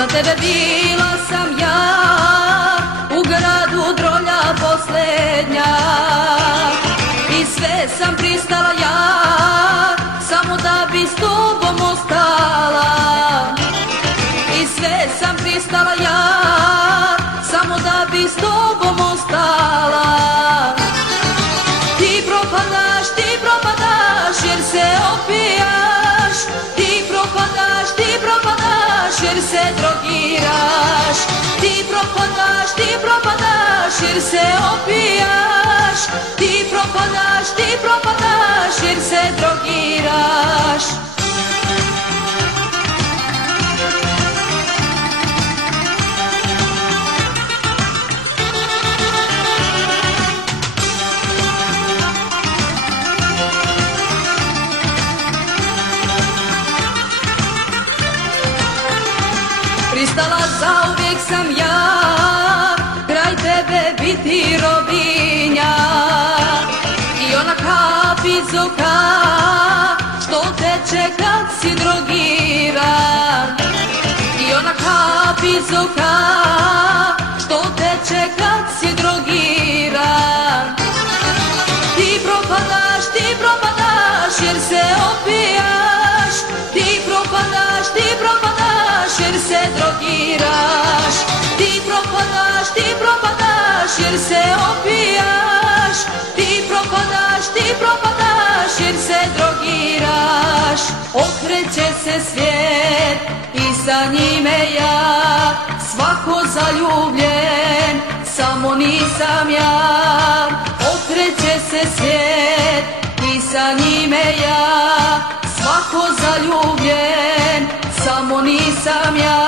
Za tebe bila sam ja u gradu drolja posljednja i sve sam pristala ja samo da bi s tobom ostala. I sve sam pristala ja samo da bi s tobom ostala. Ti propadaš jer se opijaš. Ti propadaš jer se drogiraš. Ti propadaš jer se opijaš. Ti propadaš jer se drogiraš. Pristala zauvijek sam ja kraj tebe biti robinja. I ona kap iz oka što teče kad si drogiran. I ona kap iz oka što teče kad si drogiran. Ti propadaš jer se opijaš. Ti propadaš jer se drogiraš. Ti propadaš jer se opijaš. Ti propadaš jer se drogiraš. Okreće se svijet i sa njime ja, svako zaljubljen, samo nisam ja. Okreće se svijet i sa njime ja, svako zaljubljen, samo nisam ja.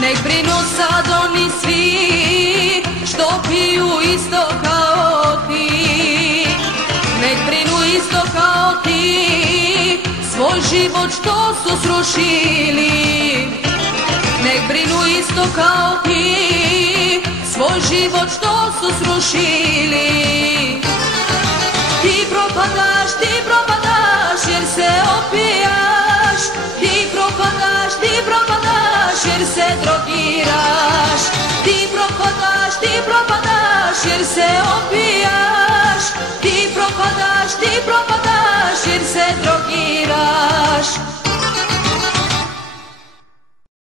Nek brinu sad oni svi što piju isto kao ti. Nek brinu isto kao ti, svoj život što su srušili. Nek brinu isto kao ti, svoj život što su srušili. Ti propadaš jer se opijaš. Ti propadaš jer se drogiraš. Ti propadaš jer se opijaš. Ti propadaš jer se drogiraš.